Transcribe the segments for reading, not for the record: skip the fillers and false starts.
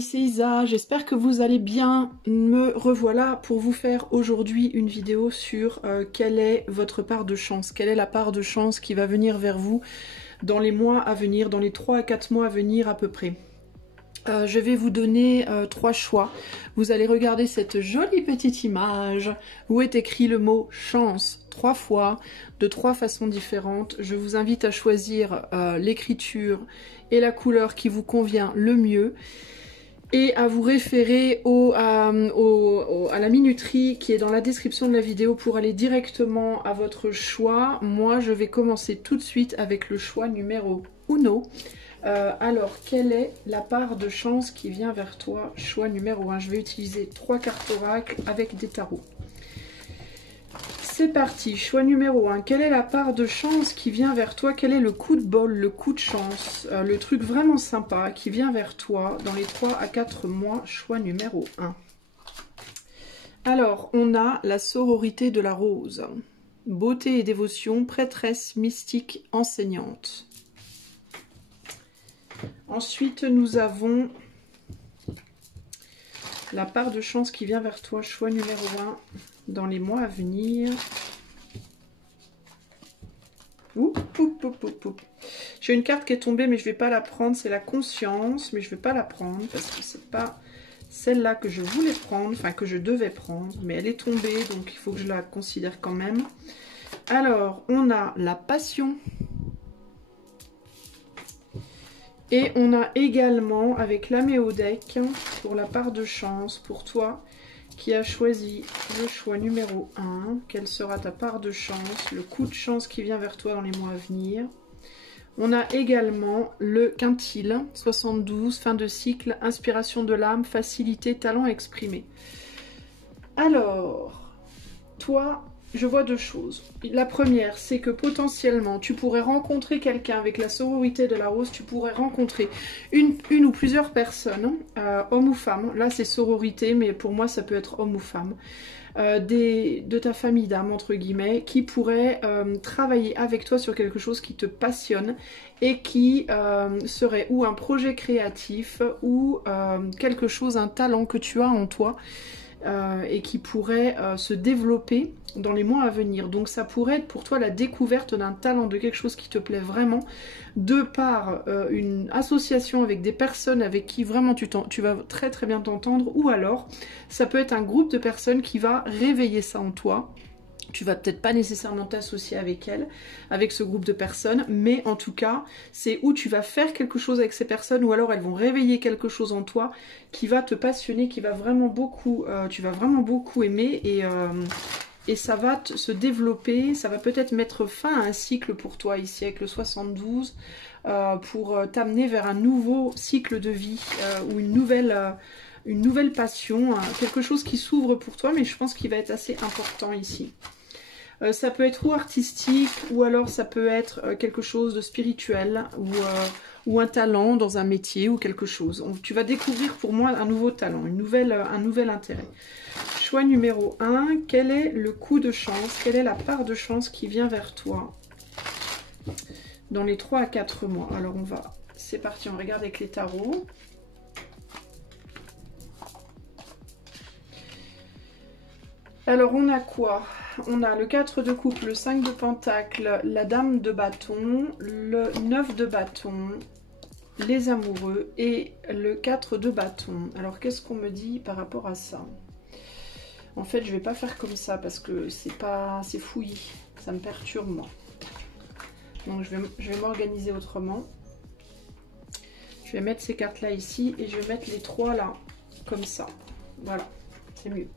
amis, c'est Isa, j'espère que vous allez bien. Me revoilà pour vous faire aujourd'hui une vidéo sur quelle est votre part de chance, quelle est la part de chance qui va venir vers vous dans les mois à venir, dans les 3 à 4 mois à venir à peu près. Je vais vous donner 3 choix. Vous allez regarder cette jolie petite image où est écrit le mot chance 3 fois, de 3 façons différentes. Je vous invite à choisir l'écriture et la couleur qui vous convient le mieux et à vous référer à la minuterie qui est dans la description de la vidéo pour aller directement à votre choix. Moi, je vais commencer tout de suite avec le choix numéro 1. Alors, quelle est la part de chance qui vient vers toi? Choix numéro 1. Je vais utiliser 3 cartes oracle avec des tarots. C'est parti. Choix numéro 1. Quelle est la part de chance qui vient vers toi? Quel est le coup de bol, le coup de chance, le truc vraiment sympa qui vient vers toi dans les 3 à 4 mois? Choix numéro 1. Alors, on a la sororité de la rose. Beauté et dévotion, prêtresse, mystique, enseignante. Ensuite, nous avons la part de chance qui vient vers toi, choix numéro 1, dans les mois à venir. J'ai une carte qui est tombée, mais je ne vais pas la prendre, c'est la conscience, mais je ne vais pas la prendre parce que c'est pas celle-là que je voulais prendre, enfin que je devais prendre, mais elle est tombée, donc il faut que je la considère quand même. Alors, on a la passion. Et on a également, avec l'Améodec, pour la part de chance, pour toi qui as choisi le choix numéro 1, quelle sera ta part de chance, le coup de chance qui vient vers toi dans les mois à venir. On a également le quintile, 72, fin de cycle, inspiration de l'âme, facilité, talent exprimé. Alors, toi... je vois 2 choses. La première, c'est que potentiellement, tu pourrais rencontrer quelqu'un avec la sororité de la rose, tu pourrais rencontrer une ou plusieurs personnes, homme ou femme. Là, c'est sororité, mais pour moi, ça peut être homme ou femme. De ta famille d'âme, entre guillemets, qui pourraient travailler avec toi sur quelque chose qui te passionne et qui serait ou un projet créatif ou quelque chose, un talent que tu as en toi. Et qui pourrait se développer dans les mois à venir. Donc ça pourrait être pour toi la découverte d'un talent, de quelque chose qui te plaît vraiment, de par une association avec des personnes avec qui vraiment tu vas très très bien t'entendre, ou alors ça peut être un groupe de personnes qui va réveiller ça en toi. Tu vas peut-être pas nécessairement t'associer avec elle, avec ce groupe de personnes, mais en tout cas, c'est où tu vas faire quelque chose avec ces personnes, ou alors elles vont réveiller quelque chose en toi qui va te passionner, qui va vraiment beaucoup, tu vas vraiment beaucoup aimer, et ça va se développer, ça va peut-être mettre fin à un cycle pour toi ici avec le 72, pour t'amener vers un nouveau cycle de vie, ou une nouvelle passion, quelque chose qui s'ouvre pour toi, mais je pense qu'il va être assez important ici. Ça peut être ou artistique, ou alors ça peut être quelque chose de spirituel, ou un talent dans un métier, ou quelque chose. Tu vas découvrir pour moi un nouveau talent, un nouvel intérêt. Choix numéro 1, quel est le coup de chance, quelle est la part de chance qui vient vers toi dans les 3 à 4 mois? Alors c'est parti, on regarde avec les tarots. Alors on a quoi? On a le 4 de coupe, le 5 de pentacle, la dame de bâton, le 9 de bâton, les amoureux et le 4 de bâton. Alors qu'est-ce qu'on me dit par rapport à ça? En fait, je vais pas faire comme ça parce que c'est fouillis, ça me perturbe moi. Donc je vais m'organiser autrement. Je vais mettre ces cartes là ici et je vais mettre les 3 là, comme ça. Voilà, c'est mieux.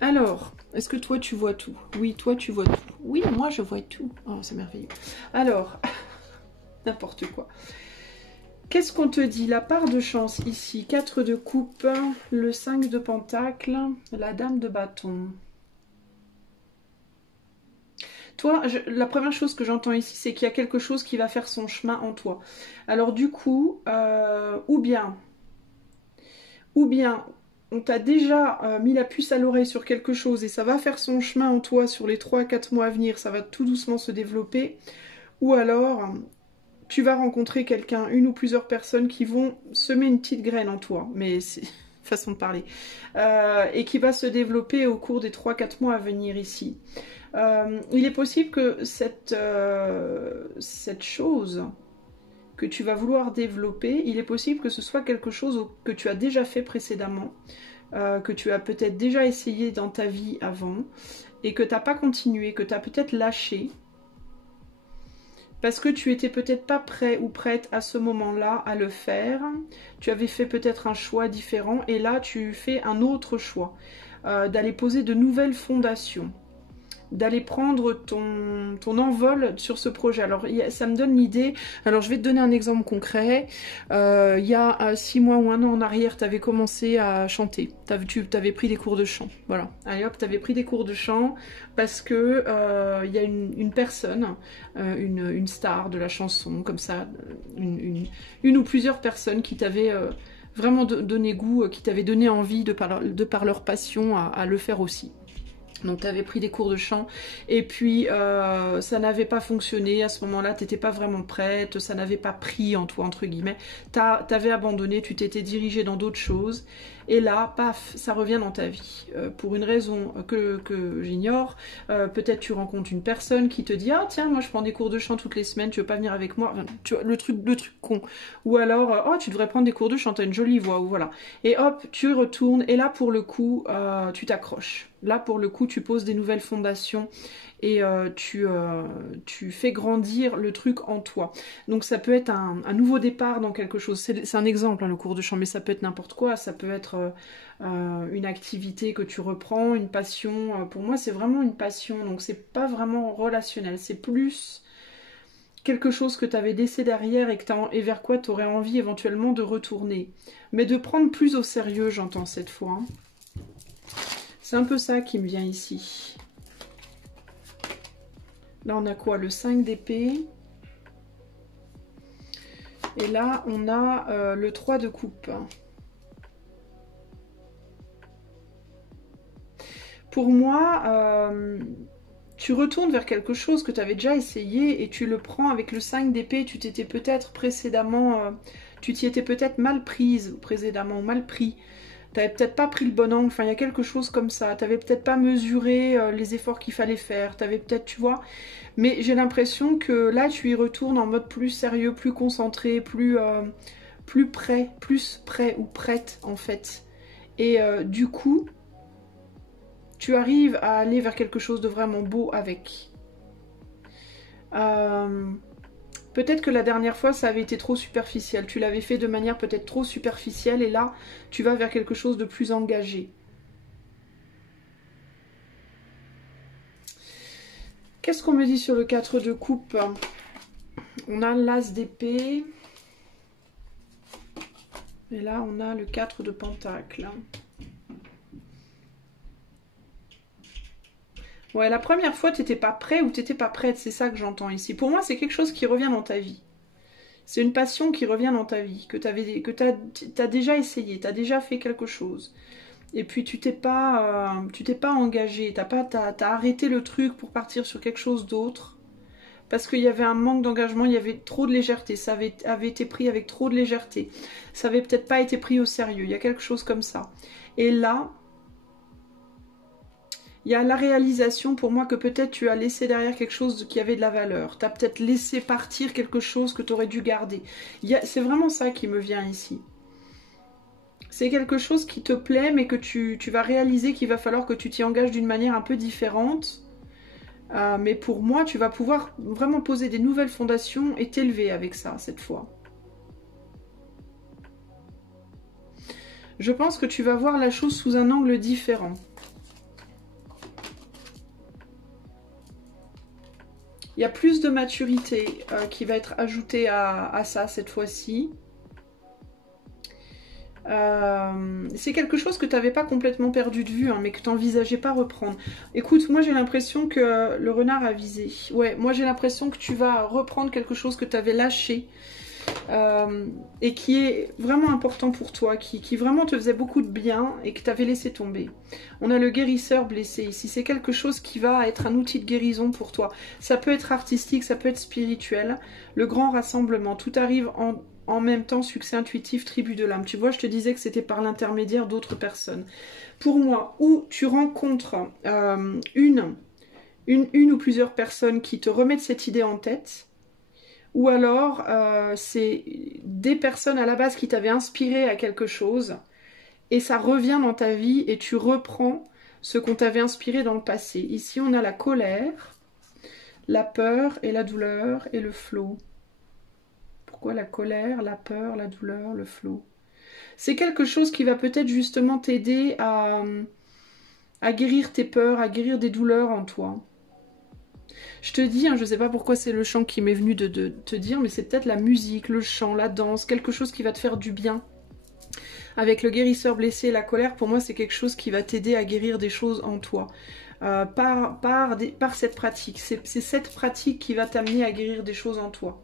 Alors, est-ce que toi tu vois tout? Oui, toi tu vois tout. Oui, moi je vois tout. Oh, c'est merveilleux. Alors, n'importe quoi. Qu'est-ce qu'on te dit? La part de chance ici, 4 de coupe, le 5 de pentacle, la dame de bâton. Toi, la première chose que j'entends ici, c'est qu'il y a quelque chose qui va faire son chemin en toi. Alors du coup, ou bien, on t'a déjà mis la puce à l'oreille sur quelque chose et ça va faire son chemin en toi sur les 3 à 4 mois à venir, ça va tout doucement se développer. Ou alors, tu vas rencontrer quelqu'un, une ou plusieurs personnes qui vont semer une petite graine en toi, mais c'est façon de parler, et qui va se développer au cours des 3-4 mois à venir ici. Il est possible que cette chose que tu vas vouloir développer, il est possible que ce soit quelque chose que tu as déjà fait précédemment, que tu as peut-être déjà essayé dans ta vie avant, et que tu n'as pas continué, que tu as peut-être lâché, parce que tu étais peut-être pas prêt ou prête à ce moment-là à le faire. Tu avais fait peut-être un choix différent, et là tu fais un autre choix, d'aller poser de nouvelles fondations, d'aller prendre ton envol sur ce projet. Alors ça me donne l'idée, alors je vais te donner un exemple concret. Il y a 6 mois ou 1 an en arrière, tu avais commencé à chanter, tu avais pris des cours de chant, voilà, allez hop, tu avais pris des cours de chant parce que il y a une personne, une star de la chanson, comme ça, une ou plusieurs personnes qui t'avaient vraiment donné goût, qui t'avaient donné envie de par leur passion à le faire aussi. Donc tu avais pris des cours de chant et puis ça n'avait pas fonctionné à ce moment-là, tu n'étais pas vraiment prête, ça n'avait pas pris en toi entre guillemets, t'avais abandonné, tu t'étais dirigée dans d'autres choses et là, paf, ça revient dans ta vie. Pour une raison que j'ignore, peut-être tu rencontres une personne qui te dit « Ah tiens, moi je prends des cours de chant toutes les semaines, tu veux pas venir avec moi ?» Tu vois, le truc con. Ou alors « Oh, tu devrais prendre des cours de chant, t'as une jolie voix. » ou voilà. Et hop, tu retournes et là pour le coup, tu t'accroches. Là pour le coup, tu poses des nouvelles fondations et tu fais grandir le truc en toi. Donc ça peut être un nouveau départ dans quelque chose. C'est un exemple, hein, le cours de chant, mais ça peut être n'importe quoi. Ça peut être une activité que tu reprends, une passion. Pour moi, c'est vraiment une passion, donc c'est pas vraiment relationnel. C'est plus quelque chose que tu avais laissé derrière et vers quoi tu aurais envie éventuellement de retourner. Mais de prendre plus au sérieux, j'entends cette fois. Hein. C'est un peu ça qui me vient ici. Là, on a quoi? Le 5 d'épée. Et là, on a le 3 de coupe. Pour moi, tu retournes vers quelque chose que tu avais déjà essayé et tu le prends avec le 5 d'épée. Tu t'étais peut-être précédemment... tu t'y étais peut-être mal prise précédemment, mal pris. Tu n'avais peut-être pas pris le bon angle, enfin il y a quelque chose comme ça. Tu n'avais peut-être pas mesuré les efforts qu'il fallait faire. Tu avais peut-être, tu vois. Mais j'ai l'impression que là, tu y retournes en mode plus sérieux, plus concentré, plus prêt, plus prêt ou prête en fait. Et du coup, tu arrives à aller vers quelque chose de vraiment beau avec. Peut-être que la dernière fois, ça avait été trop superficiel. Tu l'avais fait de manière peut-être trop superficielle et là, tu vas vers quelque chose de plus engagé. Qu'est-ce qu'on me dit sur le 4 de coupe? On a l'as d'épée. Et là, on a le 4 de pentacle. Ouais, la première fois, tu n'étais pas prêt ou tu n'étais pas prête. C'est ça que j'entends ici. Pour moi, c'est quelque chose qui revient dans ta vie. C'est une passion qui revient dans ta vie, que tu as déjà essayé, tu as déjà fait quelque chose. Et puis tu t'es pas engagé, t'as arrêté le truc pour partir sur quelque chose d'autre. Parce qu'il y avait un manque d'engagement, il y avait trop de légèreté, ça avait été pris avec trop de légèreté. Ça avait peut-être pas été pris au sérieux, il y a quelque chose comme ça. Et là, il y a la réalisation pour moi que peut-être tu as laissé derrière quelque chose qui avait de la valeur. Tu as peut-être laissé partir quelque chose que tu aurais dû garder. C'est vraiment ça qui me vient ici. C'est quelque chose qui te plaît, mais que tu vas réaliser qu'il va falloir que tu t'y engages d'une manière un peu différente. Mais pour moi, tu vas pouvoir vraiment poser des nouvelles fondations et t'élever avec ça, cette fois. Je pense que tu vas voir la chose sous un angle différent. Il y a plus de maturité qui va être ajoutée à ça cette fois-ci. C'est quelque chose que tu n'avais pas complètement perdu de vue, hein, mais que tu n'envisageais pas reprendre. Écoute, moi j'ai l'impression que le renard a visé. Ouais, moi j'ai l'impression que tu vas reprendre quelque chose que tu avais lâché. et qui est vraiment important pour toi, qui vraiment te faisait beaucoup de bien et que tu avais laissé tomber. On a le guérisseur blessé ici, c'est quelque chose qui va être un outil de guérison pour toi. Ça peut être artistique, ça peut être spirituel. Le grand rassemblement, tout arrive en même temps, succès intuitif, tribu de l'âme. Tu vois, je te disais que c'était par l'intermédiaire d'autres personnes. Pour moi, où tu rencontres une ou plusieurs personnes qui te remettent cette idée en tête, ou alors c'est des personnes à la base qui t'avaient inspiré à quelque chose, et ça revient dans ta vie et tu reprends ce qu'on t'avait inspiré dans le passé. Ici, on a la colère, la peur et la douleur et le flot. Pourquoi la colère, la peur, la douleur, le flot? C'est quelque chose qui va peut-être justement t'aider à guérir tes peurs, à guérir des douleurs en toi. Je te dis, hein, je ne sais pas pourquoi c'est le chant qui m'est venu de te dire, mais c'est peut-être la musique, le chant, la danse, quelque chose qui va te faire du bien. Avec le guérisseur blessé et la colère, pour moi, c'est quelque chose qui va t'aider à guérir des choses en toi. Par cette pratique. C'est cette pratique qui va t'amener à guérir des choses en toi.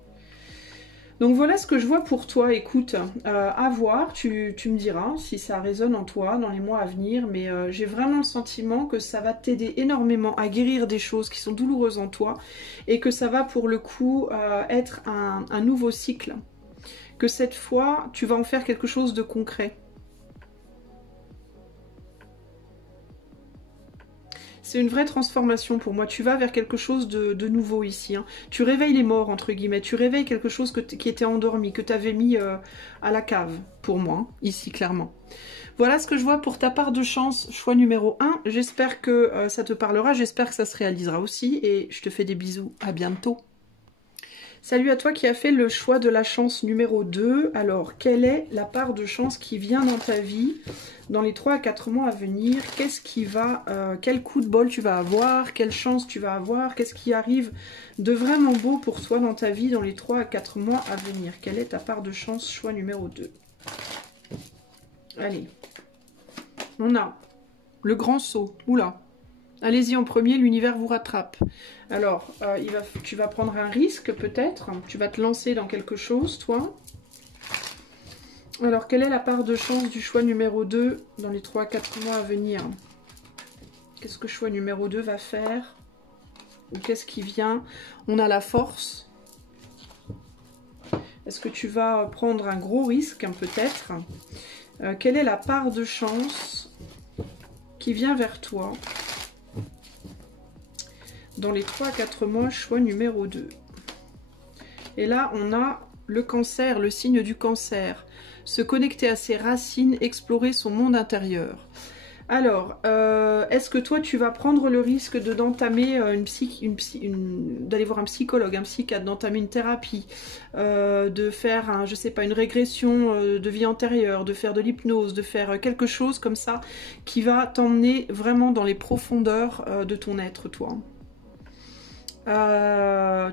Donc voilà ce que je vois pour toi. Écoute, à voir, tu me diras si ça résonne en toi dans les mois à venir, mais j'ai vraiment le sentiment que ça va t'aider énormément à guérir des choses qui sont douloureuses en toi et que ça va pour le coup être un nouveau cycle. Que cette fois, tu vas en faire quelque chose de concret. C'est une vraie transformation pour moi. Tu vas vers quelque chose de nouveau ici. Hein. Tu réveilles les morts, entre guillemets. Tu réveilles quelque chose qui était endormi, que tu avais mis à la cave, pour moi, hein, ici, clairement. Voilà ce que je vois pour ta part de chance, choix numéro 1. J'espère que ça te parlera, j'espère que ça se réalisera aussi. Et je te fais des bisous, à bientôt. Salut à toi qui as fait le choix de la chance numéro 2. Alors, quelle est la part de chance qui vient dans ta vie dans les 3 à 4 mois à venir? Qu'est-ce qui va, quel coup de bol tu vas avoir? Quelle chance tu vas avoir? Qu'est-ce qui arrive de vraiment beau pour toi dans ta vie dans les 3 à 4 mois à venir? Quelle est ta part de chance, choix numéro 2? Allez. On a le grand saut. Oula. Allez-y en premier, l'univers vous rattrape. Alors, tu vas prendre un risque peut-être. Tu vas te lancer dans quelque chose, toi. Alors, quelle est la part de chance du choix numéro 2 dans les 3 à 4 mois à venir? Qu'est-ce que choix numéro 2 va faire? Ou qu'est-ce qui vient? On a la force. Est-ce que tu vas prendre un gros risque, peut-être? Quelle est la part de chance qui vient vers toi dans les 3 à 4 mois, choix numéro 2? Et là, on a le cancer, le signe du cancer. Se connecter à ses racines, explorer son monde intérieur. Alors, est-ce que toi, tu vas prendre le risque d'entamer d'aller voir un psychologue, un psychiatre, d'entamer une thérapie, de faire, je sais pas, une régression de vie antérieure, de faire de l'hypnose, de faire quelque chose comme ça qui va t'emmener vraiment dans les profondeurs de ton être, toi?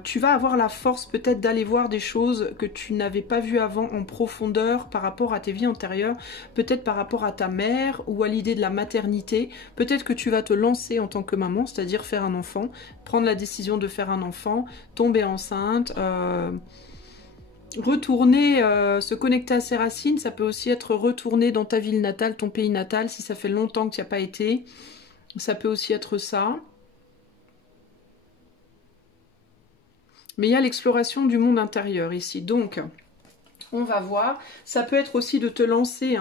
Tu vas avoir la force peut-être d'aller voir des choses que tu n'avais pas vues avant en profondeur par rapport à tes vies antérieures, peut-être par rapport à ta mère ou à l'idée de la maternité. Peut-être que tu vas te lancer en tant que maman, c'est-à-dire faire un enfant, prendre la décision de faire un enfant, tomber enceinte, retourner, se connecter à ses racines. Ça peut aussi être retourner dans ta ville natale, ton pays natal, si ça fait longtemps que tu n'y as pas été. Ça peut aussi être ça. Mais il y a l'exploration du monde intérieur ici. Donc, on va voir. Ça peut être aussi de te lancer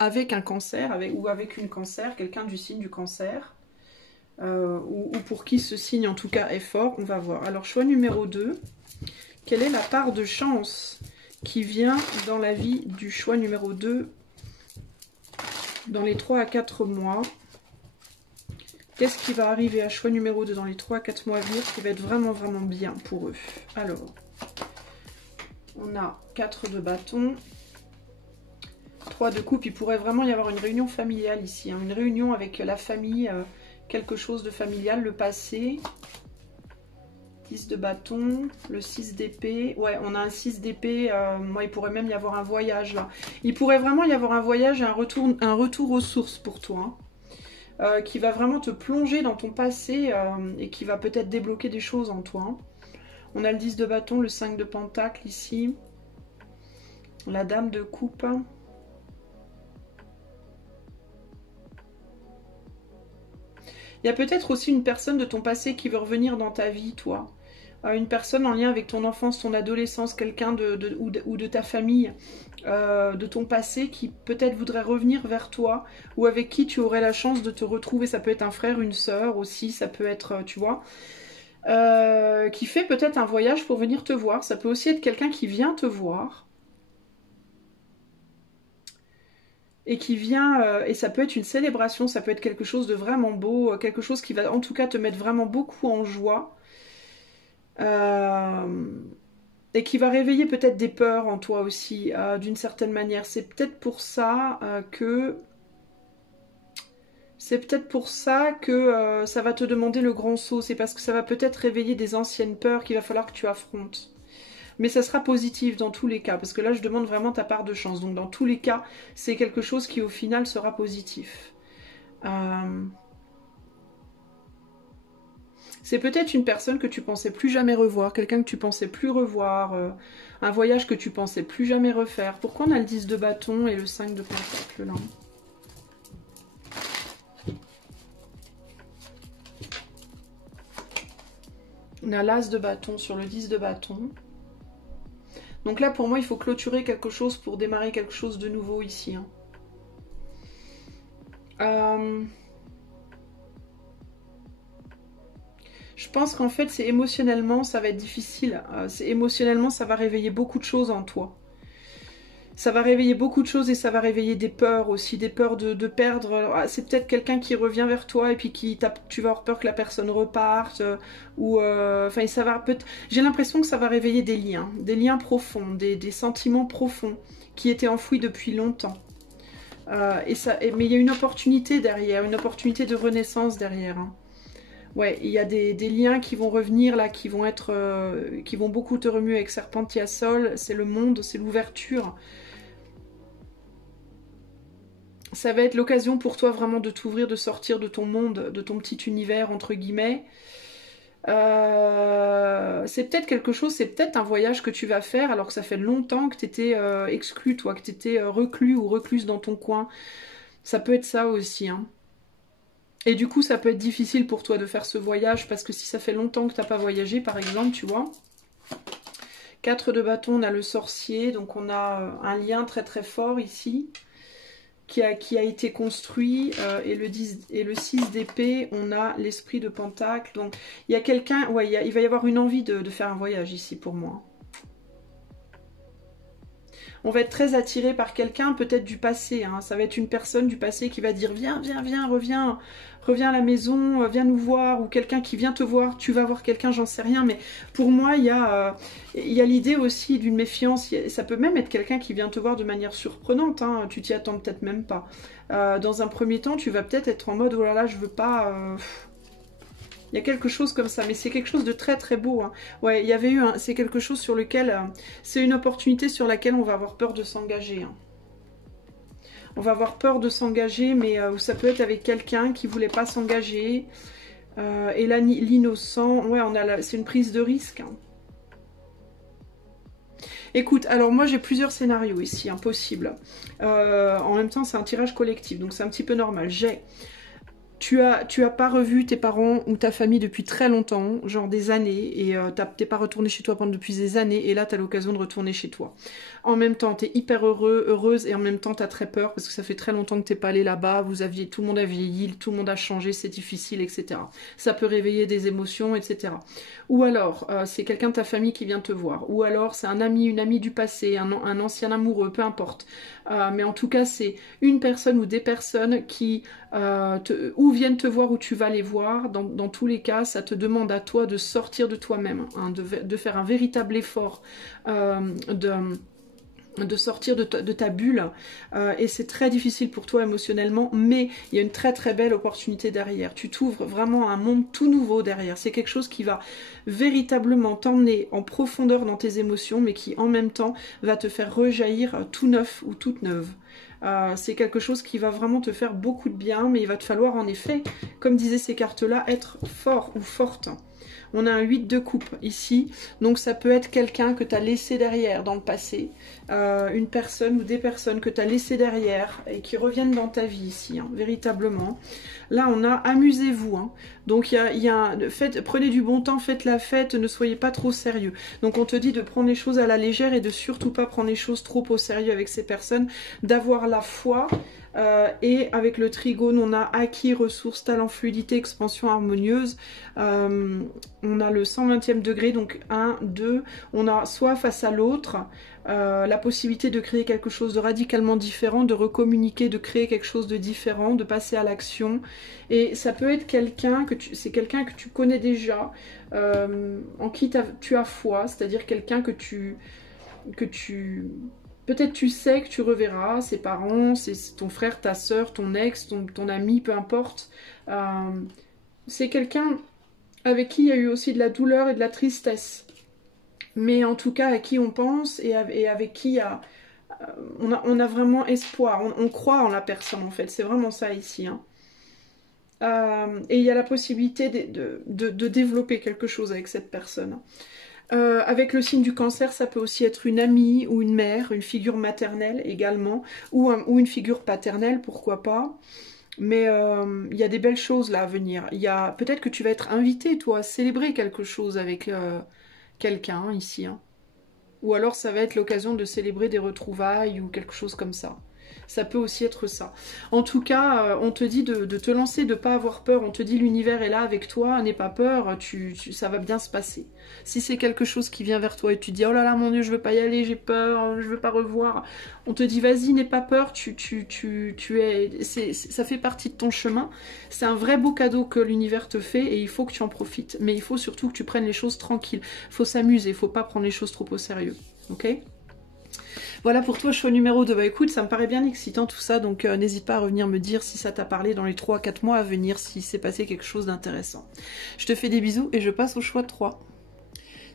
avec un cancer ou avec une cancer, quelqu'un du signe du cancer. Ou pour qui ce signe en tout cas est fort. On va voir. Alors, choix numéro 2. Quelle est la part de chance qui vient dans la vie du choix numéro 2 dans les 3 à 4 mois? Qu'est-ce qui va arriver à choix numéro 2 dans les 3 à 4 mois à venir qui va être vraiment, vraiment bien pour eux? Alors, on a 4 de bâton, 3 de coupe. Il pourrait vraiment y avoir une réunion familiale ici. Hein, une réunion avec la famille, quelque chose de familial, le passé. 10 de bâton, le 6 d'épée. Ouais, on a un 6 d'épée. Moi, il pourrait même y avoir un voyage là. Il pourrait vraiment y avoir un voyage et un retour aux sources pour toi. Hein. Qui va vraiment te plonger dans ton passé et qui va peut-être débloquer des choses en toi. Hein. On a le 10 de bâton, le 5 de pentacle ici. La dame de coupe. Il y a peut-être aussi une personne de ton passé qui veut revenir dans ta vie, toi. Une personne en lien avec ton enfance, ton adolescence, quelqu'un ou de ta famille, de ton passé, qui peut-être voudrait revenir vers toi, ou avec qui tu aurais la chance de te retrouver. Ça peut être un frère, une sœur aussi, ça peut être, tu vois, qui fait peut-être un voyage pour venir te voir. Ça peut aussi être quelqu'un qui vient te voir. Et qui vient, et ça peut être une célébration, ça peut être quelque chose de vraiment beau, quelque chose qui va en tout cas te mettre vraiment beaucoup en joie. Et qui va réveiller peut-être des peurs en toi aussi, d'une certaine manière. C'est peut-être pour ça que... C'est peut-être pour ça que ça va te demander le grand saut. C'est parce que ça va peut-être réveiller des anciennes peurs qu'il va falloir que tu affrontes. Mais ça sera positif dans tous les cas, parce que là je demande vraiment ta part de chance. Donc dans tous les cas, c'est quelque chose qui au final sera positif. C'est peut-être une personne que tu pensais plus jamais revoir, quelqu'un que tu pensais plus revoir, un voyage que tu pensais plus jamais refaire. Pourquoi on a le 10 de bâton et le 5 de pentacle là? On a l'as de bâton sur le 10 de bâton. Donc là, pour moi, il faut clôturer quelque chose pour démarrer quelque chose de nouveau ici. Je pense qu'en fait, c'est émotionnellement, ça va être difficile. Émotionnellement, ça va réveiller beaucoup de choses en toi. Ça va réveiller beaucoup de choses et ça va réveiller des peurs aussi, des peurs de perdre. C'est peut-être quelqu'un qui revient vers toi et puis tu vas avoir peur que la personne reparte. Enfin, ça va j'ai l'impression que ça va réveiller des liens profonds, des sentiments profonds qui étaient enfouis depuis longtemps. Mais il y a une opportunité derrière, une opportunité de renaissance derrière. Ouais, il y a des liens qui vont revenir là, qui vont beaucoup te remuer avec Serpentia Sol. C'est le monde, c'est l'ouverture. Ça va être l'occasion pour toi vraiment de t'ouvrir, de sortir de ton monde, de ton petit univers entre guillemets. C'est peut-être quelque chose, c'est peut-être un voyage que tu vas faire alors que ça fait longtemps que tu étais exclu, toi, que tu étais reclus ou recluse dans ton coin. Ça peut être ça aussi, hein. Et du coup, ça peut être difficile pour toi de faire ce voyage parce que si ça fait longtemps que tu n'as pas voyagé, par exemple, tu vois. 4 de bâton, on a le sorcier, donc on a un lien très très fort ici qui a été construit. Et le 6 d'épée, on a l'esprit de pentacle. Donc il y a quelqu'un, ouais, il va y avoir une envie de faire un voyage ici pour moi. On va être très attiré par quelqu'un peut-être du passé, hein. Ça va être une personne du passé qui va dire viens, viens, viens, reviens à la maison, viens nous voir, ou quelqu'un qui vient te voir, tu vas voir quelqu'un, j'en sais rien, mais pour moi il y a l'idée aussi d'une méfiance. Ça peut même être quelqu'un qui vient te voir de manière surprenante, hein. Tu t'y attends peut-être même pas. Dans un premier temps, tu vas peut-être être en mode oh là là, je veux pas... Il y a quelque chose comme ça, mais c'est quelque chose de très très beau, hein. Ouais, il y avait eu c'est quelque chose sur lequel... c'est une opportunité sur laquelle on va avoir peur de s'engager, hein. On va avoir peur de s'engager, mais ça peut être avec quelqu'un qui voulait pas s'engager. Et là, l'innocent, ouais, c'est une prise de risque, hein. Écoute, alors moi j'ai plusieurs scénarios ici, impossible. En même temps, c'est un tirage collectif, donc c'est un petit peu normal. Tu as pas revu tes parents ou ta famille depuis très longtemps, genre des années, et t'es pas retourné chez toi depuis des années, et là tu as l'occasion de retourner chez toi. En même temps, tu es hyper heureuse, et en même temps tu as très peur, parce que ça fait très longtemps que t'es pas allé là-bas, tout le monde a vieilli, tout le monde a changé, c'est difficile, etc. Ça peut réveiller des émotions, etc. Ou alors, c'est quelqu'un de ta famille qui vient te voir, ou alors c'est un ami, une amie du passé, un ancien amoureux, peu importe. Mais en tout cas, c'est une personne ou des personnes qui ou viennent te voir ou tu vas les voir. Dans tous les cas, ça te demande à toi de sortir de toi-même, hein, de faire un véritable effort de sortir de ta bulle, et c'est très difficile pour toi émotionnellement, mais il y a une très très belle opportunité derrière. Tu t'ouvres vraiment à un monde tout nouveau derrière. C'est quelque chose qui va véritablement t'emmener en profondeur dans tes émotions, mais qui en même temps va te faire rejaillir tout neuf ou toute neuve. C'est quelque chose qui va vraiment te faire beaucoup de bien, mais il va te falloir en effet, comme disaient ces cartes-là, être fort ou forte. On a un 8 de coupe ici, donc ça peut être quelqu'un que tu as laissé derrière dans le passé, une personne ou des personnes que tu as laissé derrière et qui reviennent dans ta vie ici, hein, véritablement. Là, on a amusez-vous, hein. Donc prenez du bon temps, faites la fête, ne soyez pas trop sérieux. Donc on te dit de prendre les choses à la légère et de surtout pas prendre les choses trop au sérieux avec ces personnes, d'avoir la foi. Et avec le trigone, on a acquis, ressources, talent, fluidité, expansion harmonieuse. On a le 120e degré, donc 1, 2. On a soit face à l'autre, la possibilité de créer quelque chose de radicalement différent, de recommuniquer, de créer quelque chose de différent, de passer à l'action. Et ça peut être quelqu'un c'est quelqu'un que tu connais déjà, en qui tu as foi, c'est-à-dire quelqu'un que tu peut-être tu sais que tu reverras, ses parents, c'est ton frère, ta soeur, ton ex, ton ami, peu importe. C'est quelqu'un avec qui il y a eu aussi de la douleur et de la tristesse. Mais en tout cas, à qui on pense et avec qui on a vraiment espoir. On croit en la personne, en fait. C'est vraiment ça ici. Hein. Et il y a la possibilité de développer quelque chose avec cette personne. Avec le signe du cancer, ça peut aussi être une amie ou une mère, une figure maternelle également, ou une figure paternelle, pourquoi pas. Mais il y a des belles choses là à venir. Peut-être que tu vas être invité, toi, à célébrer quelque chose avec quelqu'un hein, ici. Hein. Ou alors ça va être l'occasion de célébrer des retrouvailles ou quelque chose comme ça. Ça peut aussi être ça. En tout cas, on te dit de te lancer, de ne pas avoir peur. On te dit l'univers est là avec toi, n'aie pas peur, ça va bien se passer. Si c'est quelque chose qui vient vers toi et tu dis oh là là mon Dieu, je veux pas y aller, j'ai peur, je veux pas revoir. On te dit vas-y, n'aie pas peur, ça fait partie de ton chemin. C'est un vrai beau cadeau que l'univers te fait et il faut que tu en profites. Mais il faut surtout que tu prennes les choses tranquilles. Il faut s'amuser, il faut pas prendre les choses trop au sérieux. Ok ? Voilà pour toi, choix numéro 2. Bah écoute, ça me paraît bien excitant tout ça, donc n'hésite pas à revenir me dire si ça t'a parlé dans les 3-4 mois à venir, si s'est passé quelque chose d'intéressant. Je te fais des bisous et je passe au choix 3.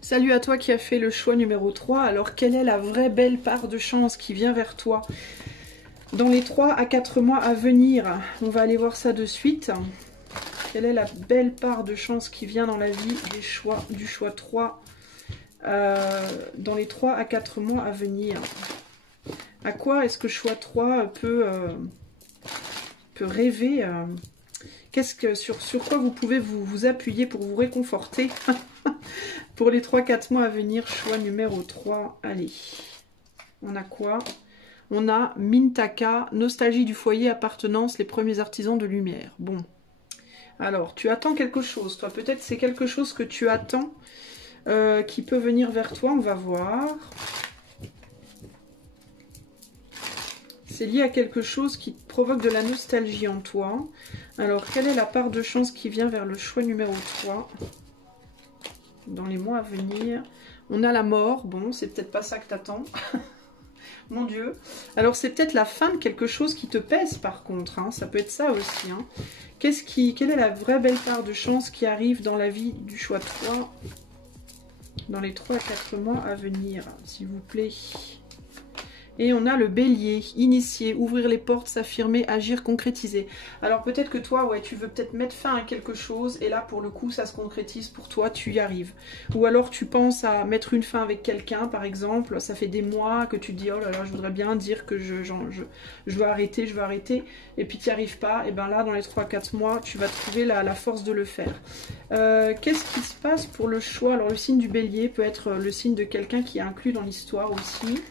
Salut à toi qui as fait le choix numéro 3. Alors, quelle est la vraie belle part de chance qui vient vers toi dans les 3 à 4 mois à venir? On va aller voir ça de suite. Quelle est la belle part de chance qui vient dans la vie du choix 3 dans les 3 à 4 mois à venir? À quoi est-ce que choix 3 peut rêver sur quoi vous pouvez vous appuyer pour vous réconforter pour les 3-4 mois à venir? Choix numéro 3. Allez. On a quoi? On a Mintaka, nostalgie du foyer, appartenance, les premiers artisans de lumière. Bon. Alors, tu attends quelque chose, toi. Peut-être c'est quelque chose que tu attends qui peut venir vers toi. On va voir. C'est lié à quelque chose qui provoque de la nostalgie en toi. Alors, quelle est la part de chance qui vient vers le choix numéro 3 dans les mois à venir? On a la mort. Bon, c'est peut-être pas ça que t'attends. Mon Dieu. Alors, c'est peut-être la fin de quelque chose qui te pèse, par contre. Hein. Ça peut être ça aussi. Hein. Quelle est la vraie belle part de chance qui arrive dans la vie du choix 3 dans les 3 à 4 mois à venir, s'il vous plaît? Et on a le bélier, initier, ouvrir les portes, s'affirmer, agir, concrétiser. Alors peut-être que toi, ouais, tu veux peut-être mettre fin à quelque chose, et là pour le coup ça se concrétise pour toi, tu y arrives. Ou alors tu penses à mettre une fin avec quelqu'un, par exemple, ça fait des mois que tu te dis, oh là là, je voudrais bien dire que je veux arrêter, et puis tu n'y arrives pas, et bien là dans les 3-4 mois, tu vas trouver la force de le faire. Qu'est-ce qui se passe pour le choix? Alors le signe du bélier peut être le signe de quelqu'un qui est inclus dans l'histoire aussi.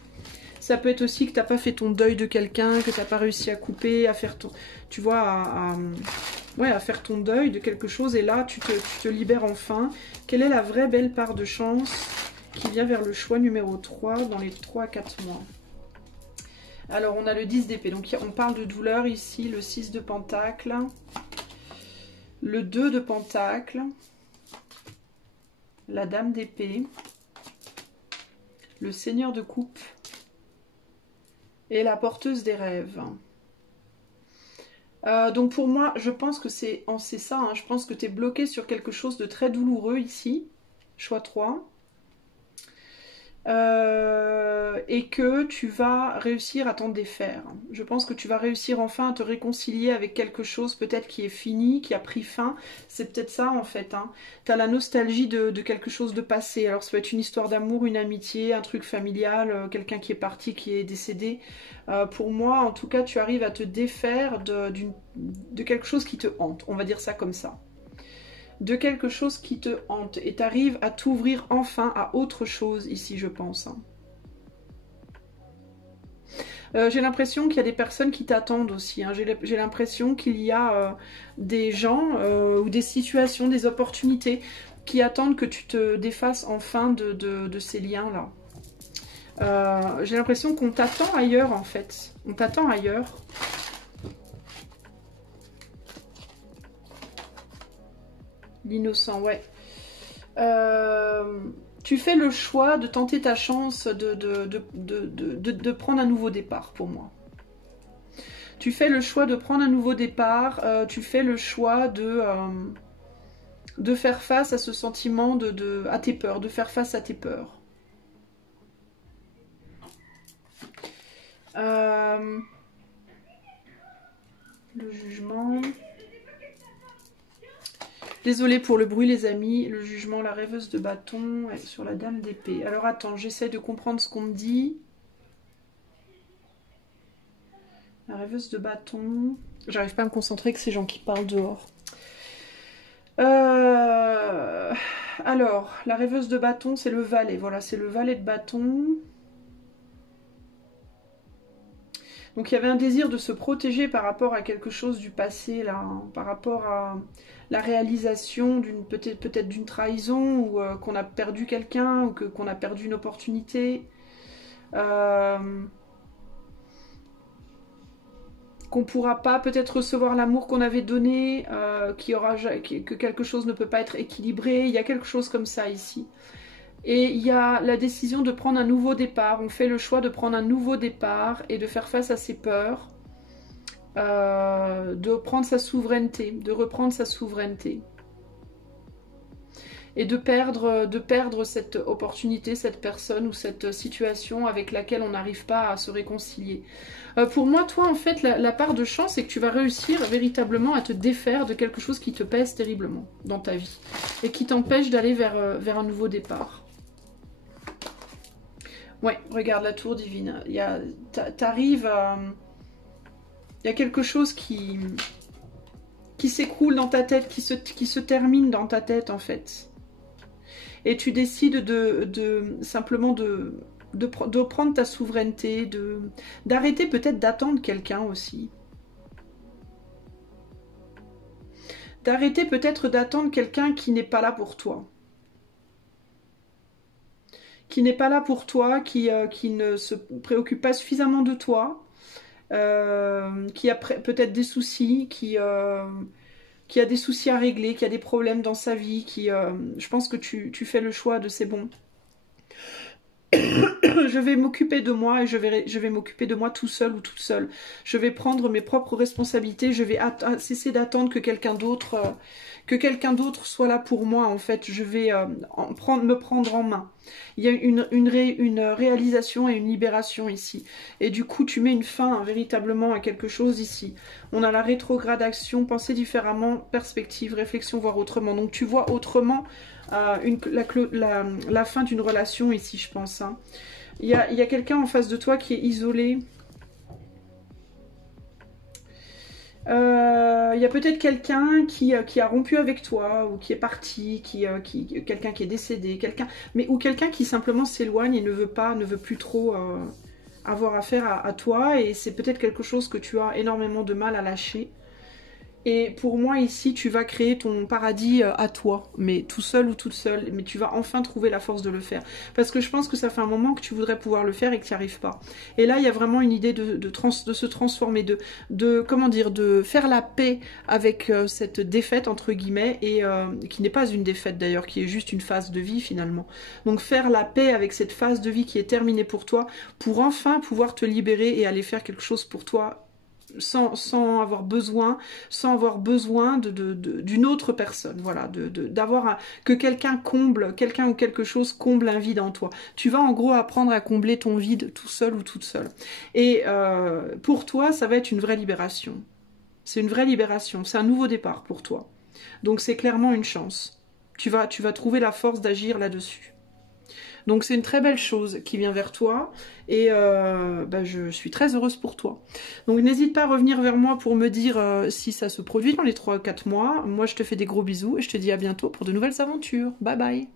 Ça peut être aussi que tu n'as pas fait ton deuil de quelqu'un, que tu n'as pas réussi à couper, à faire ton... Tu vois, à faire ton deuil de quelque chose. Et là, tu te libères enfin. Quelle est la vraie belle part de chance qui vient vers le choix numéro 3 dans les 3 à 4 mois? Alors, on a le 10 d'épée. Donc, on parle de douleur ici. Le 6 de pentacle. Le 2 de pentacle. La dame d'épée. Le seigneur de coupe. Et la porteuse des rêves. Donc pour moi, je pense que c'est ça. Hein, je pense que tu es bloqué sur quelque chose de très douloureux ici. Choix 3. et que tu vas réussir à t'en défaire. Je pense que tu vas réussir enfin à te réconcilier avec quelque chose peut-être qui est fini, qui a pris fin. C'est peut-être ça en fait. Hein. Tu as la nostalgie de quelque chose de passé. Alors ça peut être une histoire d'amour, une amitié, un truc familial, quelqu'un qui est parti, qui est décédé. Pour moi, en tout cas, tu arrives à te défaire de quelque chose qui te hante. On va dire ça comme ça. De quelque chose qui te hante et t'arrives à t'ouvrir enfin à autre chose ici, je pense. J'ai l'impression qu'il y a des personnes qui t'attendent aussi. Hein. J'ai l'impression qu'il y a des gens ou des situations, des opportunités qui attendent que tu te défasses enfin de ces liens-là. J'ai l'impression qu'on t'attend ailleurs en fait. On t'attend ailleurs. L'innocent, ouais. Tu fais le choix de tenter ta chance de prendre un nouveau départ pour moi. Tu fais le choix de prendre un nouveau départ. Tu fais le choix de faire face à ce sentiment à tes peurs, de faire face à tes peurs. Le jugement... Désolée pour le bruit les amis, le jugement, la rêveuse de bâton sur la dame d'épée. Alors attends, j'essaie de comprendre ce qu'on me dit. La rêveuse de bâton... J'arrive pas à me concentrer que ces gens qui parlent dehors. Alors, la rêveuse de bâton, c'est le valet. Voilà, c'est le valet de bâton. Donc il y avait un désir de se protéger par rapport à quelque chose du passé, là, hein, par rapport à la réalisation d'une peut-être d'une trahison, ou qu'on a perdu quelqu'un, ou qu'on a perdu une opportunité. Qu'on ne pourra pas peut-être recevoir l'amour qu'on avait donné, que quelque chose ne peut pas être équilibré. Il y a quelque chose comme ça ici. Et il y a la décision de prendre un nouveau départ. On fait le choix de prendre un nouveau départ et de faire face à ses peurs, de prendre sa souveraineté, de reprendre sa souveraineté. Et de perdre cette opportunité, cette personne ou cette situation avec laquelle on n'arrive pas à se réconcilier. Pour moi, toi, en fait, la part de chance, c'est que tu vas réussir véritablement à te défaire de quelque chose qui te pèse terriblement dans ta vie et qui t'empêche d'aller vers un nouveau départ. Ouais, regarde la tour divine. T'arrives à... Il y a quelque chose qui s'écroule dans ta tête, qui se termine dans ta tête, en fait. Et tu décides simplement de prendre ta souveraineté, d'arrêter peut-être d'attendre quelqu'un aussi. D'arrêter peut-être d'attendre quelqu'un qui n'est pas là pour toi. Qui n'est pas là pour toi, qui ne se préoccupe pas suffisamment de toi, qui a peut-être des soucis, qui a des soucis à régler, qui a des problèmes dans sa vie, je pense que tu fais le choix de c'est bon. Je vais m'occuper de moi et je vais m'occuper de moi tout seul ou toute seule. Je vais prendre mes propres responsabilités, je vais cesser d'attendre que quelqu'un d'autre soit là pour moi. En fait, je vais me prendre en main. Il y a une réalisation et une libération ici. Et du coup, tu mets une fin véritablement à quelque chose ici. On a la rétrogradation, penser différemment, perspective, réflexion, voir autrement. Donc tu vois autrement la fin d'une relation ici, je pense. Hein. Il y a quelqu'un en face de toi qui est isolé. Il y a peut-être quelqu'un qui a rompu avec toi, ou qui est parti, quelqu'un qui est décédé, ou quelqu'un qui simplement s'éloigne et ne veut plus trop avoir affaire à toi, et c'est peut-être quelque chose que tu as énormément de mal à lâcher. Et pour moi ici, tu vas créer ton paradis à toi, mais tout seul ou toute seule, mais tu vas enfin trouver la force de le faire. Parce que je pense que ça fait un moment que tu voudrais pouvoir le faire et que tu n'y arrives pas. Et là, il y a vraiment une idée de se transformer, comment dire, de faire la paix avec cette défaite, entre guillemets, et qui n'est pas une défaite d'ailleurs, qui est juste une phase de vie finalement. Donc faire la paix avec cette phase de vie qui est terminée pour toi, pour enfin pouvoir te libérer et aller faire quelque chose pour toi, sans avoir besoin, d'une autre personne, voilà, que quelqu'un comble, quelqu'un ou quelque chose comble un vide en toi. Tu vas en gros apprendre à combler ton vide tout seul ou toute seule. Et pour toi, ça va être une vraie libération. C'est une vraie libération, c'est un nouveau départ pour toi. Donc c'est clairement une chance. Tu vas trouver la force d'agir là-dessus. Donc c'est une très belle chose qui vient vers toi et je suis très heureuse pour toi. Donc n'hésite pas à revenir vers moi pour me dire si ça se produit dans les 3-4 mois. Moi je te fais des gros bisous et je te dis à bientôt pour de nouvelles aventures. Bye bye.